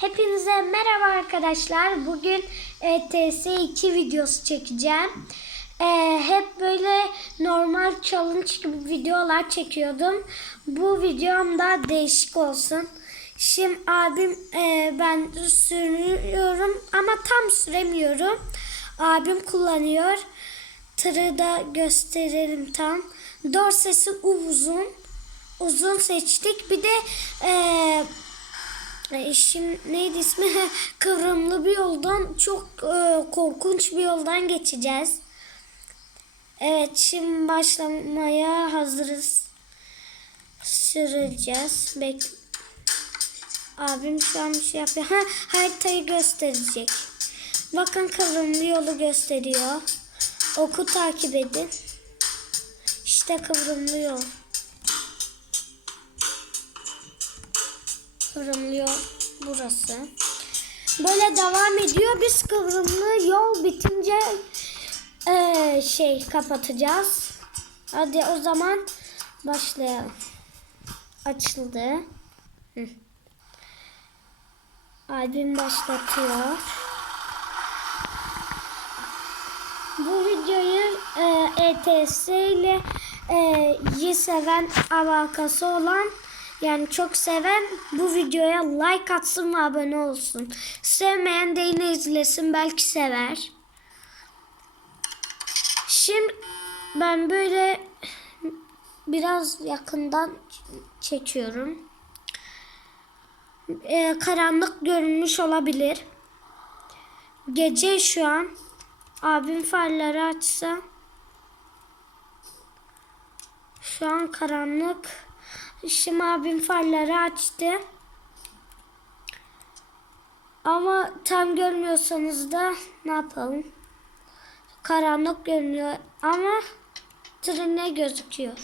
Hepinize merhaba arkadaşlar. Bugün e, TS2 videosu çekeceğim. E, hep böyle normal challenge gibi videolar çekiyordum. Bu videom da değişik olsun. Şimdi abim e, ben sürüyorum ama tam süremiyorum. Abim kullanıyor. Tırı da gösterelim tam. Dorsesi uzun. Uzun seçtik. Bir de eee e, Şimdi neydi ismi? Kıvrımlı bir yoldan çok e, korkunç bir yoldan geçeceğiz. Evet şimdi başlamaya hazırız. Süreceğiz. Bek Abim şu an bir şey yapıyor. Ha, haritayı gösterecek. Bakın kıvrımlı yolu gösteriyor. Oku takip edin. İşte kıvrımlı yol. Kıvrımlıyor burası. Böyle devam ediyor. Biz kıvrımlı yol bitince eee, şey kapatacağız. Hadi o zaman başlayalım. Açıldı. Albüm başlatıyor. Bu videoyu e, ETS ile e, seven alakası olan yani çok seven bu videoya like atsın ve abone olsun. Sevmeyen de yine izlesin belki sever. Şimdi ben böyle biraz yakından çekiyorum. Ee, karanlık görünmüş olabilir. Gece şu an. Abim farları açsa. Şu an karanlık. Şimdi abim farları açtı. Ama tam görmüyorsanız da ne yapalım? Karanlık görünüyor ama trene gözüküyor.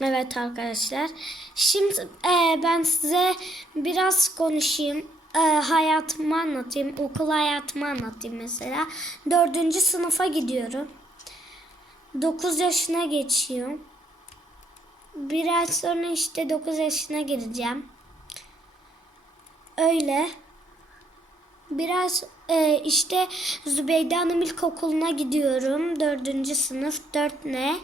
Evet arkadaşlar. Şimdi e, ben size biraz konuşayım. E, hayatımı anlatayım. Okul hayatımı anlatayım mesela. Dördüncü sınıfa gidiyorum. 9 yaşına geçiyorum. Bir ay sonra işte 9 yaşına gireceğim. Öyle. Biraz e, işte Zübeyde Hanım İlkokulu'na gidiyorum. Dördüncü sınıf. Dört ne?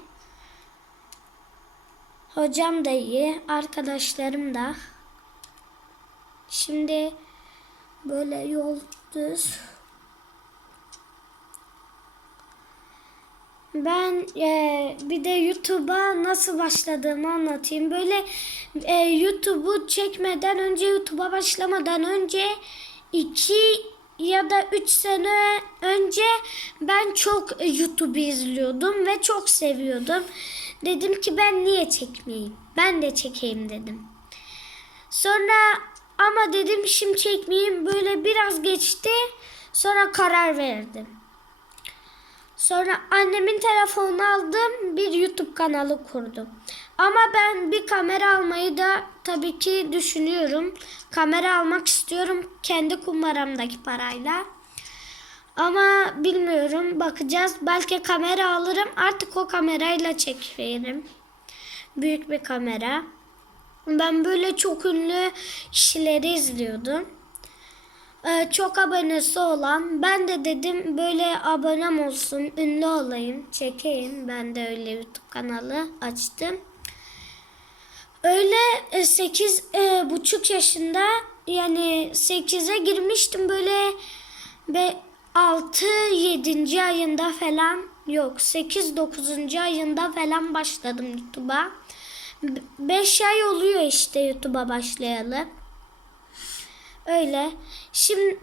Hocam da iyi. Arkadaşlarım da. Şimdi böyle yol düz. Ben e, bir de YouTube'a nasıl başladığımı anlatayım. Böyle e, YouTube'u çekmeden önce, YouTube'a başlamadan önce iki ya da üç sene önce ben çok YouTube izliyordum ve çok seviyordum. Dedim ki ben niye çekmeyeyim? Ben de çekeyim dedim. Sonra ama dedim şimdi çekmeyeyim böyle biraz geçti. Sonra karar verdim. Sonra annemin telefonunu aldım. Bir YouTube kanalı kurdum. Ama ben bir kamera almayı da tabii ki düşünüyorum. Kamera almak istiyorum kendi kumbaramdaki parayla. Ama bilmiyorum bakacağız. Belki kamera alırım. Artık o kamerayla çekerim. Büyük bir kamera. Ben böyle çok ünlü kişileri izliyordum. Ee, çok abonesi olan ben de dedim böyle abonem olsun ünlü olayım çekeyim ben de öyle YouTube kanalı açtım öyle 8 buçuk yaşında yani 8'e girmiştim böyle ve 6 7. ayında falan yok 8 9. ayında falan başladım YouTube'a 5 ay oluyor işte YouTube'a başlayalı Öyle. Şimdi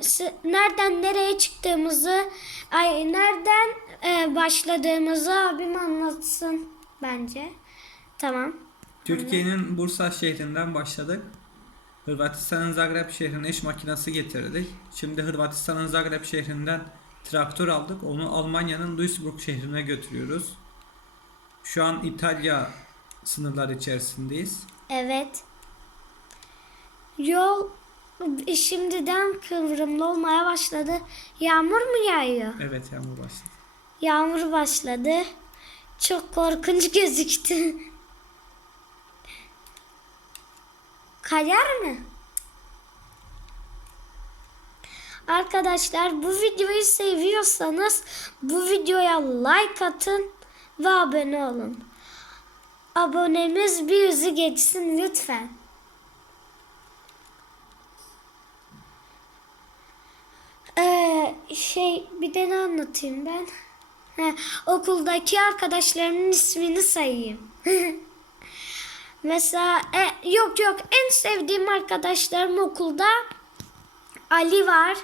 s- nereden nereye çıktığımızı, ay nereden eee, başladığımızı abim anlatsın bence. Tamam. Türkiye'nin Bursa şehrinden başladık. Hırvatistan'ın Zagreb şehrine iş makinesi getirdik. Şimdi Hırvatistan'ın Zagreb şehrinden traktör aldık. Onu Almanya'nın Duisburg şehrine götürüyoruz. Şu an İtalya sınırları içerisindeyiz. Evet. Yol şimdiden kıvrımlı olmaya başladı. Yağmur mu yağıyor? Evet yağmur başladı. Yağmur başladı. Çok korkunç gözüktü. Kayar mı? Arkadaşlar bu videoyu seviyorsanız bu videoya like atın ve abone olun. Abonemiz bir yüzü geçsin lütfen. Ee, şey bir de ne anlatayım ben? He, okuldaki arkadaşlarımın ismini sayayım. Mesela e, yok yok en sevdiğim arkadaşlarım okulda Ali var.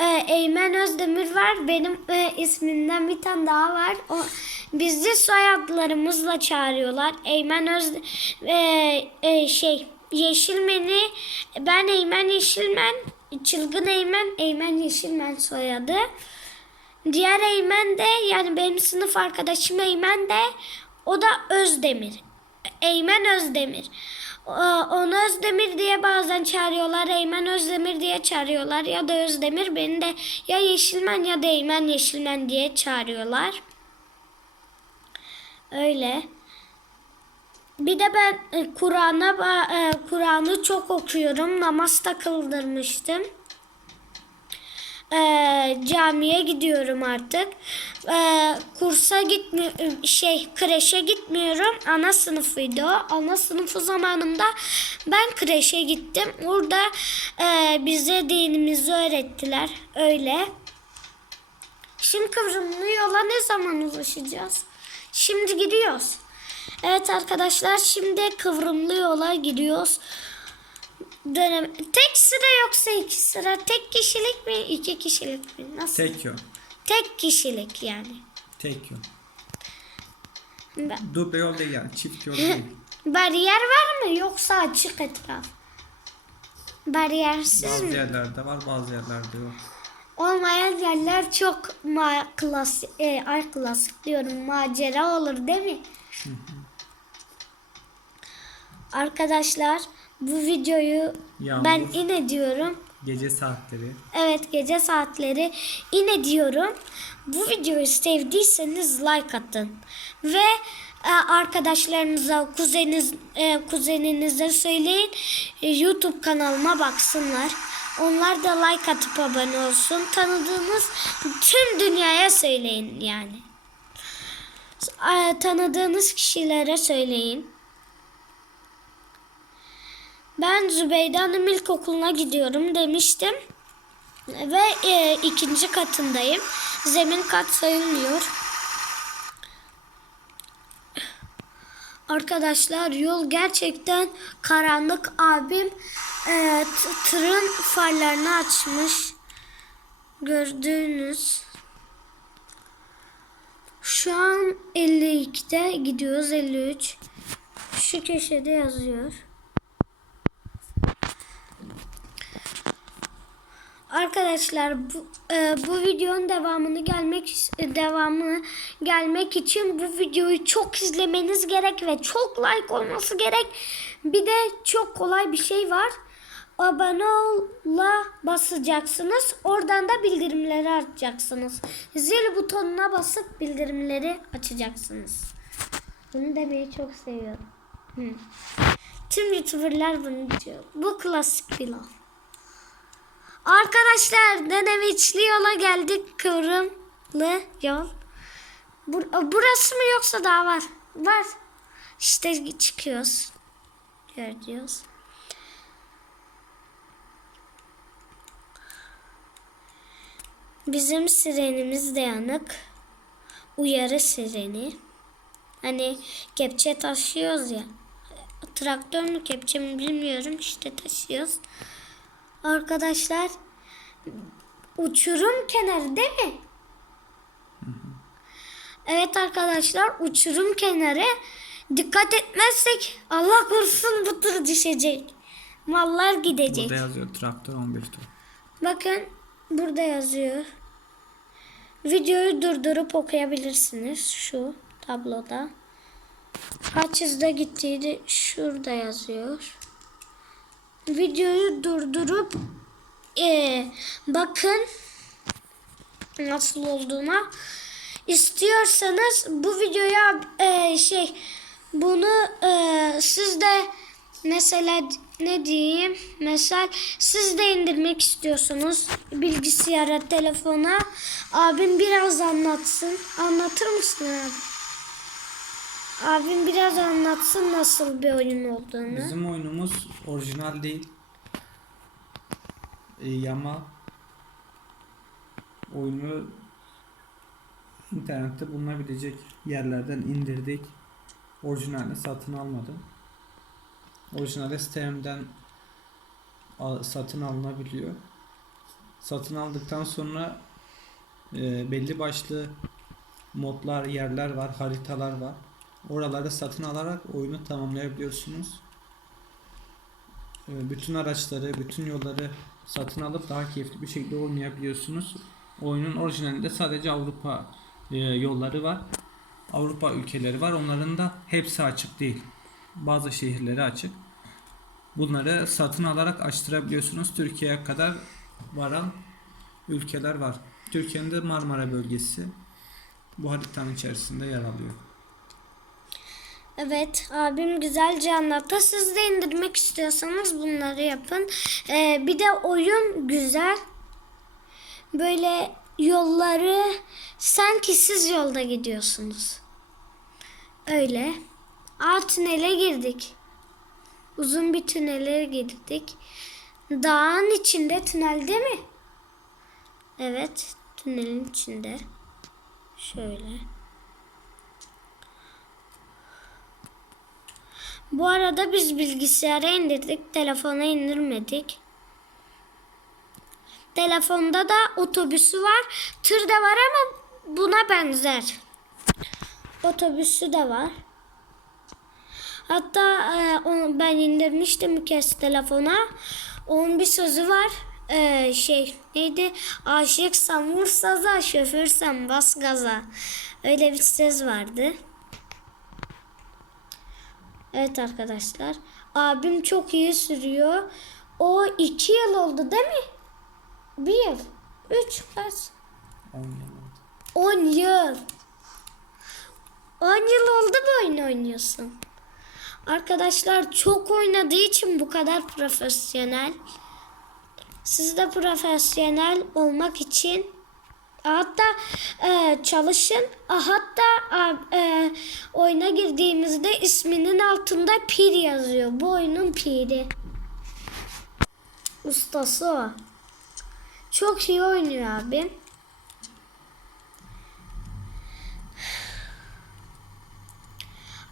E, Eymen Özdemir var. Benim e, ismimden bir tane daha var. O, bizi soyadlarımızla çağırıyorlar. Eymen Öz e, e, şey Yeşilmen'i ben Eymen Yeşilmen Çılgın Eymen Eymen Yeşilmen soyadı. Diğer Eymen de yani benim sınıf arkadaşım Eymen de o da Özdemir. Eymen Özdemir. Onu Özdemir diye bazen çağırıyorlar. Eymen Özdemir diye çağırıyorlar. Ya da Özdemir beni de ya Yeşilmen ya da Eymen Yeşilmen diye çağırıyorlar. Öyle. Bir de ben e, Kur'an'a e, Kur'an'ı çok okuyorum. Namaz da kıldırmıştım. Ee, camiye gidiyorum artık. Ee, kursa gitmiyorum, şey kreşe gitmiyorum. Ana sınıfıydı o. Ana sınıfı zamanında ben kreşe gittim. Orada e, bize dinimizi öğrettiler. Öyle. Şimdi kıvrımlı yola ne zaman ulaşacağız? Şimdi gidiyoruz. Evet arkadaşlar şimdi kıvrımlı yola gidiyoruz. Dönem tek sıra yoksa iki sıra tek kişilik mi iki kişilik mi nasıl? Tek yol. Tek kişilik yani. Tek yol. Ben- Duble yol değil yani. Çift yol değil. Bariyer var mı yoksa açık etraf? Bariyersiz bazı mi? yerlerde var bazı yerlerde yok. Olmayan yerler çok ma klasik, e, ay klasik diyorum macera olur değil mi? Arkadaşlar bu videoyu Yağmur. ben yine diyorum. Gece saatleri. Evet gece saatleri yine diyorum. Bu videoyu sevdiyseniz like atın. Ve e, arkadaşlarınıza, kuzeniniz, e, kuzeninize söyleyin. e, YouTube kanalıma baksınlar. Onlar da like atıp abone olsun. Tanıdığınız tüm dünyaya söyleyin yani. E, tanıdığınız kişilere söyleyin. Ben Zübeyde Hanım İlkokulu'na gidiyorum demiştim. Ve e, ikinci katındayım. Zemin kat sayılmıyor. Arkadaşlar yol gerçekten karanlık. Abim e, tırın farlarını açmış. Gördüğünüz. Şu an 52'de gidiyoruz 53. Şu köşede yazıyor. Arkadaşlar bu e, bu videonun devamını gelmek devamı gelmek için bu videoyu çok izlemeniz gerek ve çok like olması gerek. Bir de çok kolay bir şey var. Abone ol'a basacaksınız. Oradan da bildirimleri açacaksınız. Zil butonuna basıp bildirimleri açacaksınız. Bunu demeyi çok seviyorum. Hı. Tüm YouTuber'lar bunu diyor. Bu klasik bir laf. Arkadaşlar Deneviçli yola geldik. Kıvrımlı yol. Bur- burası mı yoksa daha var? Var. İşte çıkıyoruz. Görüyoruz. Bizim sirenimiz de yanık. Uyarı sireni. Hani kepçe taşıyoruz ya. Traktör mü kepçe mi bilmiyorum işte taşıyoruz. Arkadaşlar uçurum kenarı değil mi? Evet arkadaşlar uçurum kenarı. Dikkat etmezsek Allah korusun bu tır düşecek. Mallar gidecek. Burada yazıyor traktör 11 tur. Bakın burada yazıyor. Videoyu durdurup okuyabilirsiniz şu tabloda. Kaç hızda gittiği de şurada yazıyor. Videoyu durdurup eee, bakın nasıl olduğuna. İstiyorsanız bu videoya eee, şey bunu eee, siz de mesela ne diyeyim? Mesela siz de indirmek istiyorsunuz bilgisayara, telefona. Abim biraz anlatsın. Anlatır mısın abi? Abim biraz anlatsın nasıl bir oyun olduğunu. Bizim oyunumuz orijinal değil. Ee, ama oyunu internette bulunabilecek yerlerden indirdik. Orijinalini satın almadım. Orijinali Steam'den al- satın alınabiliyor. Satın aldıktan sonra e, belli başlı modlar, yerler var, haritalar var. Oraları satın alarak oyunu tamamlayabiliyorsunuz. Ee, Bütün araçları, bütün yolları satın alıp daha keyifli bir şekilde oynayabiliyorsunuz. Oyunun orijinalinde sadece Avrupa e, yolları var. Avrupa ülkeleri var. Onların da hepsi açık değil. Bazı şehirleri açık. Bunları satın alarak açtırabiliyorsunuz. Türkiye'ye kadar varan ülkeler var. Türkiye'nin de Marmara bölgesi bu haritanın içerisinde yer alıyor. Evet abim güzelce anlattı. Siz de indirmek istiyorsanız bunları yapın. Ee, bir de oyun güzel. Böyle yolları sanki siz yolda gidiyorsunuz. Öyle. Aa tünele girdik. Uzun bir tünele girdik. Dağın içinde tünel değil mi? Evet tünelin içinde. Şöyle. Bu arada biz bilgisayara indirdik, telefona indirmedik. Telefonda da otobüsü var, tır da var ama buna benzer. Otobüsü de var. Hatta e, onu ben indirmiştim bir kez telefona. Onun bir sözü var. E, şey neydi? Aşıksan vur saza, şoförsen bas gaza. Öyle bir söz vardı. Evet arkadaşlar. Abim çok iyi sürüyor. O iki yıl oldu değil mi? Bir yıl. Üç kaç? 10 yıl oldu. On yıl. On yıl oldu bu oyunu oynuyorsun. Arkadaşlar çok oynadığı için bu kadar profesyonel. Siz de profesyonel olmak için hatta e, çalışın. Hatta e, oyuna girdiğimizde isminin altında pir yazıyor. Bu oyunun piri. Ustası o. Çok iyi oynuyor abi.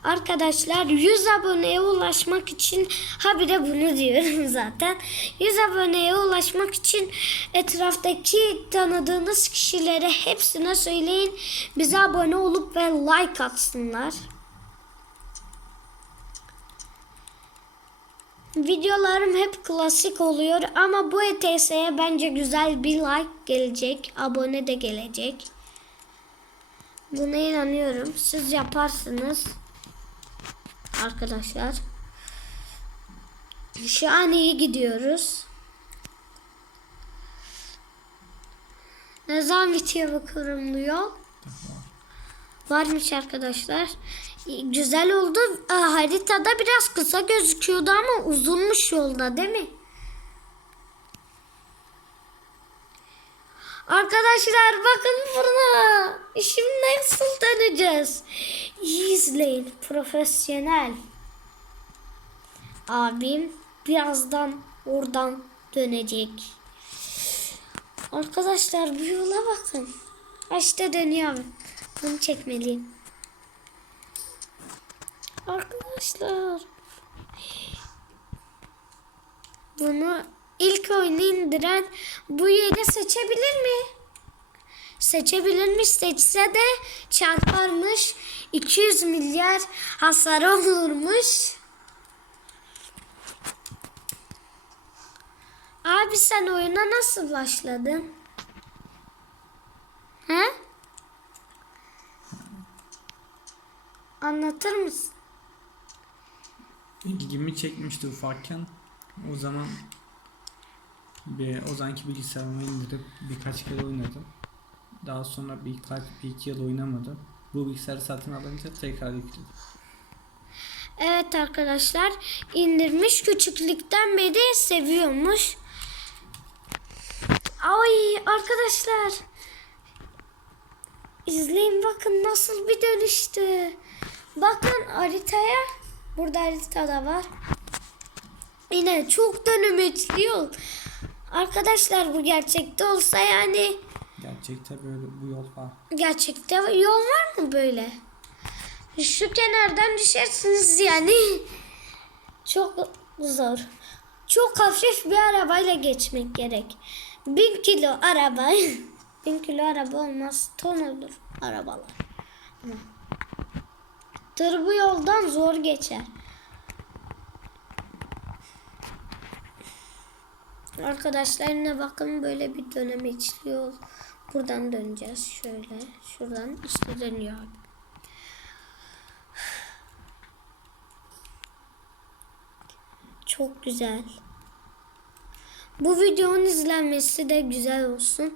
Arkadaşlar 100 aboneye ulaşmak için ha bir de bunu diyorum zaten. 100 aboneye ulaşmak için etraftaki tanıdığınız kişilere hepsine söyleyin. Bize abone olup ve like atsınlar. Videolarım hep klasik oluyor ama bu ETS'ye bence güzel bir like gelecek. Abone de gelecek. Buna inanıyorum. Siz yaparsınız. Arkadaşlar. Şu an iyi gidiyoruz. Ne zaman bitiyor bakıyorum bu yol? Varmış arkadaşlar. Güzel oldu. Aa, haritada biraz kısa gözüküyordu ama uzunmuş yolda değil mi? Arkadaşlar bakın buna. Şimdi nasıl döneceğiz? İyi izleyin. Profesyonel. Abim birazdan oradan dönecek. Arkadaşlar bu yola bakın. İşte dönüyor. Bunu çekmeliyim. Arkadaşlar. Bunu ilk oyunu indiren bu yeri seçebilir mi? Seçebilirmiş seçse de çarparmış 200 milyar hasar olurmuş. Abi sen oyuna nasıl başladın? He? Anlatır mısın? İlgimi çekmişti ufakken. O zaman bir o zamanki bilgisayarıma indirip birkaç kere oynadım. Daha sonra birkaç bir iki yıl oynamadım. Bu bilgisayarı satın alınca tekrar yükledim. Evet arkadaşlar indirmiş küçüklükten beri seviyormuş. Ay arkadaşlar. İzleyin bakın nasıl bir dönüştü. Bakın haritaya. Burada harita da var. Yine çok dönümeçli yol. Arkadaşlar bu gerçekte olsa yani Gerçekte böyle bu yol var. gerçekte yol var mı böyle? Şu kenardan düşersiniz yani. Çok zor. Çok hafif bir arabayla geçmek gerek. Bin kilo araba. Bin kilo araba olmaz. Ton olur arabalar. Tır bu yoldan zor geçer. Arkadaşlar yine bakın böyle bir dönem yol. Buradan döneceğiz şöyle. Şuradan işte dönüyor. Çok güzel. Bu videonun izlenmesi de güzel olsun.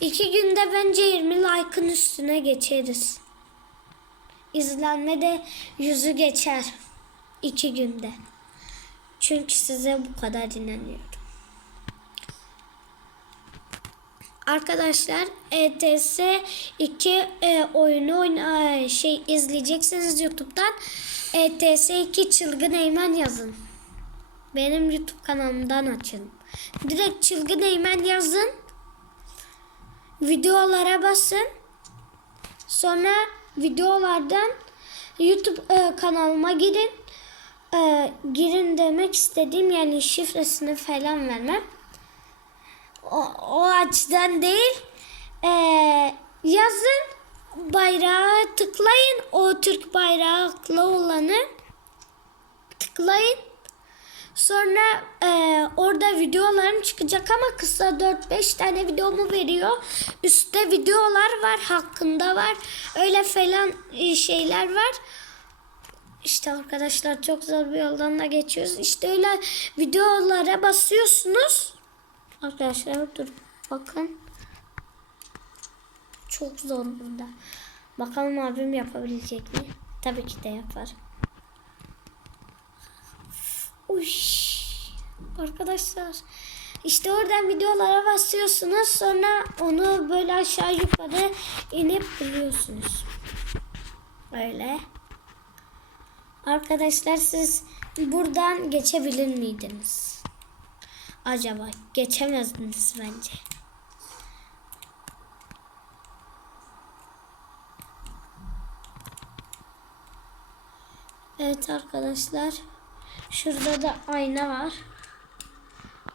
İki günde bence 20 like'ın üstüne geçeriz. İzlenme de yüzü geçer. iki günde. Çünkü size bu kadar inanıyorum. Arkadaşlar ETS 2 e, oyunu oyna, şey izleyeceksiniz YouTube'dan. ETS 2 çılgın Eymen yazın. Benim YouTube kanalımdan açın. Direkt çılgın Eymen yazın. Videolara basın. Sonra videolardan YouTube e, kanalıma girin. E, girin demek istediğim yani şifresini falan vermem. O, o açıdan değil. E, yazın bayrağı tıklayın. O Türk bayraklı olanı tıklayın. Sonra e, orada videolarım çıkacak ama kısa 4-5 tane videomu veriyor. Üstte videolar var, hakkında var. Öyle falan e, şeyler var. İşte arkadaşlar çok zor bir yoldan da geçiyoruz. İşte öyle videolara basıyorsunuz. Arkadaşlar dur bakın. Çok zor burada. Bakalım abim yapabilecek mi? Tabii ki de yapar. Uş. Arkadaşlar işte oradan videolara basıyorsunuz sonra onu böyle aşağı yukarı inip buluyorsunuz. Öyle. Arkadaşlar siz buradan geçebilir miydiniz? Acaba geçemezdiniz bence. Evet arkadaşlar. Şurada da ayna var.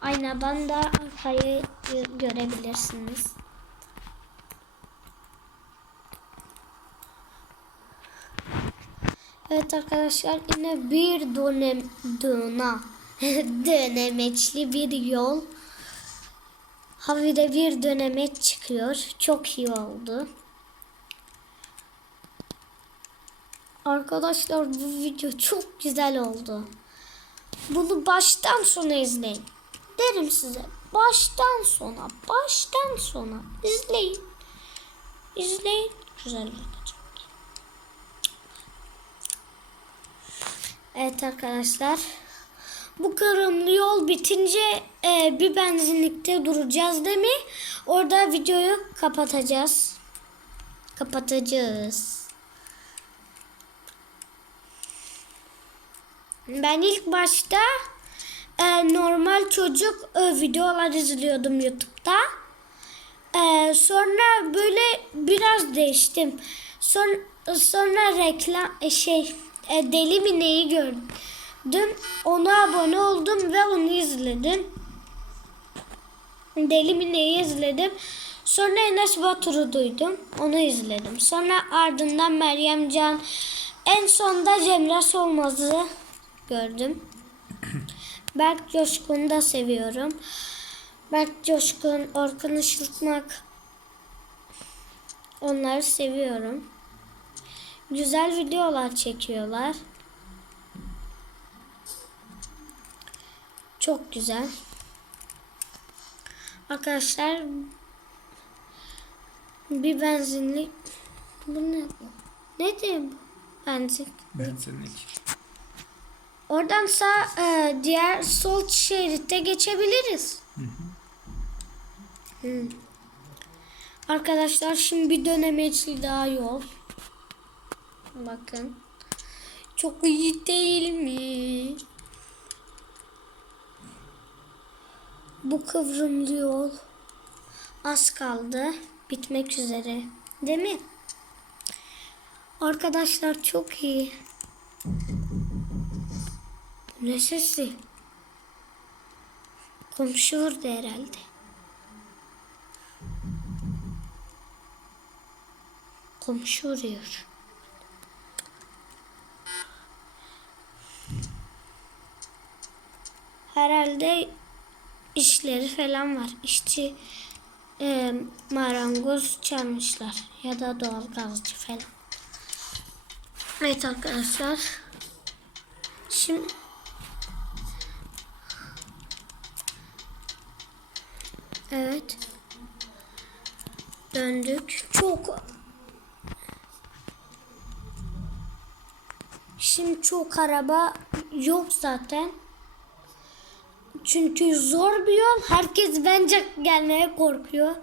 Aynadan da arkayı gö- görebilirsiniz. Evet arkadaşlar yine bir dönem döna dönemeçli bir yol. Havide bir dönemeç çıkıyor. Çok iyi oldu. Arkadaşlar bu video çok güzel oldu. Bunu baştan sona izleyin. Derim size. Baştan sona, baştan sona izleyin. İzleyin. Güzel olacak. Evet arkadaşlar. Bu kırımlı yol bitince e, bir benzinlikte duracağız değil mi? Orada videoyu kapatacağız. Kapatacağız. Ben ilk başta e, normal çocuk e, videolar izliyordum YouTube'da. E, sonra böyle biraz değiştim. Son, sonra reklam e, şey e, deli mi neyi gördüm. Ona abone oldum ve onu izledim. Deli mi neyi izledim. Sonra Enes Batur'u duydum. Onu izledim. Sonra ardından Meryem Can. En sonda Cemre Solmaz'ı gördüm. Berk Coşkun'u da seviyorum. Berk Coşkun, Orkun Işıltmak. Onları seviyorum. Güzel videolar çekiyorlar. Çok güzel. Arkadaşlar bir benzinlik bu ne? Ne diyeyim bu? Benzin. Benzinlik. Oradansa e, diğer sol şeritte geçebiliriz. Hı. Arkadaşlar şimdi bir dönemeçli daha yol. Bakın. Çok iyi değil mi? Bu kıvrımlı yol az kaldı. Bitmek üzere. Değil mi? Arkadaşlar çok iyi. Ne sesi? Komşu orada herhalde. Komşu vuruyor. Herhalde işleri falan var. İşçi e, marangoz çalmışlar ya da doğal gazcı falan. Evet arkadaşlar. Şimdi Evet. Döndük. Çok Şimdi çok araba yok zaten. Çünkü zor bir yol. Herkes bence gelmeye korkuyor.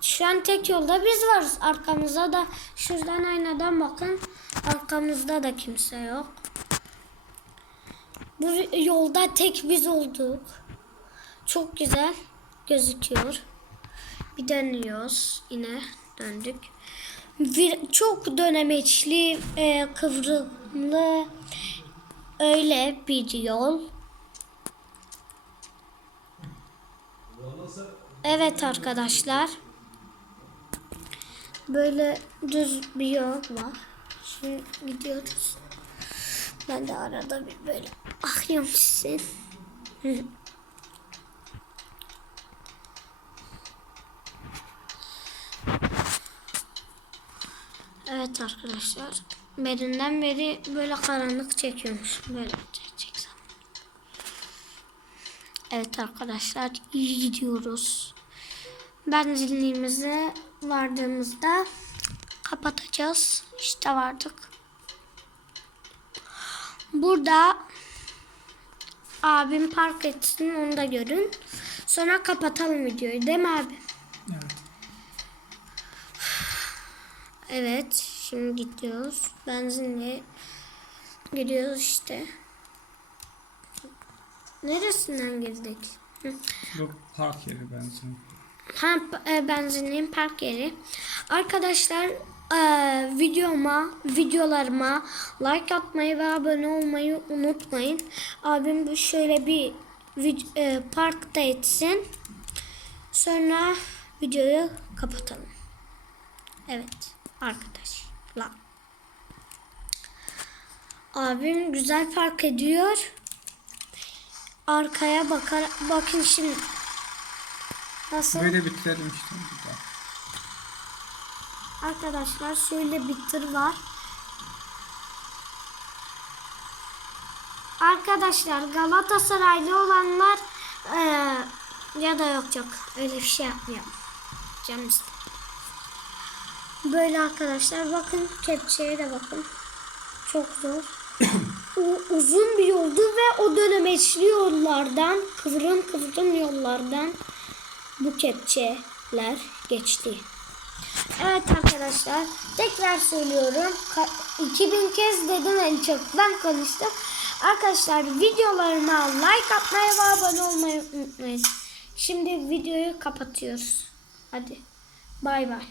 Şu an tek yolda biz varız. Arkamızda da şuradan aynadan bakın. Arkamızda da kimse yok. Bu yolda tek biz olduk. Çok güzel gözüküyor. Bir dönüyoruz. Yine döndük. Bir, çok dönemeçli, e, kıvrımlı öyle bir yol. Evet arkadaşlar. Böyle düz bir yol var. Şimdi gidiyoruz. Ben de arada bir böyle bakıyorum sizin. Evet arkadaşlar. Berinden beri böyle karanlık çekiyormuş. Böyle çeksem. Evet arkadaşlar iyi gidiyoruz. Benzinliğimize vardığımızda kapatacağız. İşte vardık. Burada abim park etsin onu da görün. Sonra kapatalım videoyu değil mi abi? Evet. Evet, şimdi gidiyoruz. Benzinle gidiyoruz işte. Neresinden girdik? Bu park yeri benzin. Ha, e, benzinliğin park yeri. Arkadaşlar e, videoma, videolarıma like atmayı ve abone olmayı unutmayın. Abim bu şöyle bir e, parkta etsin. Sonra videoyu kapatalım. Evet arkadaşlar. Abim güzel park ediyor. Arkaya bakar bakın şimdi. Nasıl? Böyle bitirelim işte. Arkadaşlar şöyle bir tır var. Arkadaşlar Galatasaraylı olanlar eee, ya da yok yok öyle bir şey yapmayalım. Canım. Böyle arkadaşlar bakın kepçeye de bakın. Çok zor. U- uzun bir yoldu ve o dönemeçli yollardan kıvrım kıvrım yollardan bu kepçeler geçti. Evet arkadaşlar tekrar söylüyorum. Ka- 2000 kez dedim en çok ben konuştum. Arkadaşlar videolarıma like atmayı ve abone olmayı unutmayın. Şimdi videoyu kapatıyoruz. Hadi bay bay.